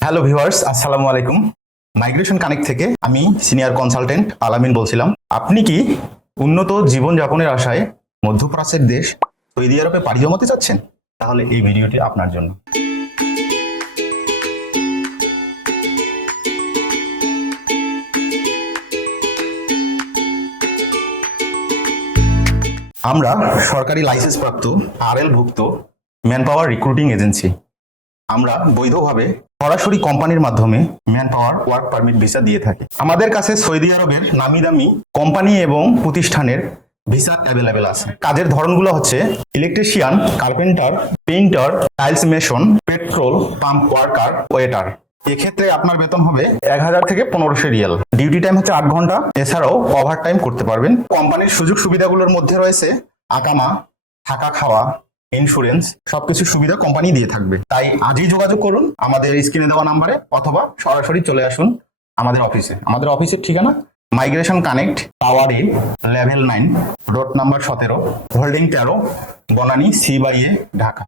Hello viewers আসসালামু আলাইকুম migration connect থেকে আমি সিনিয়র কনসালটেন্ট আলামিন বলছিলাম। আপনি কি উন্নত জীবনযাপনের আশায় মধ্যপ্রাচ্যের দেশ সৌদি আরবে পাড়ি জমাতে চাচ্ছেন? তাহলে এই ভিডিওটি আপনার জন্য। আমরা সরকারি লাইসেন্স প্রাপ্ত আর এল ভুক্ত ম্যান পাওয়ার রিক্রুটিং এজেন্সি আমরা বৈধভাবে সরাসরি কোম্পানির মাধ্যমে man power work permit, visa দিয়ে থাকি। আমাদের কাছে সৌদি আরবের নামি দামি কোম্পানি এবং প্রতিষ্ঠানের ভিসা অ্যাভেলেবেল আছে। কাজের ধরনগুলো হচ্ছে electrician carpenter painter tiles mason petrol pump worker waiter এক্ষেত্রে আপনার বেতন হবে এক হাজার থেকে পনেরোশো রিয়াল। ডিউটি টাইম হচ্ছে আট ঘণ্টা। এছাড়াও ওভার টাইম করতে পারবেন। কোম্পানির সুযোগ সুবিধাগুলোর মধ্যে রয়েছে আকামা থাকা খাওয়া ইন্স্যুরেন্স সবকিছু সুবিধা কোম্পানি দিয়ে থাকবে। তাই আজই যোগাযোগ করুন আমাদের স্ক্রিনে দেওয়া নাম্বারে অথবা সরাসরি চলে আসুন আমাদের অফিসে আমাদের অফিসের ঠিকানা migration connect tower A level nine road number সতেরো হোল্ডিং তেরো, Banani C by A Dhaka.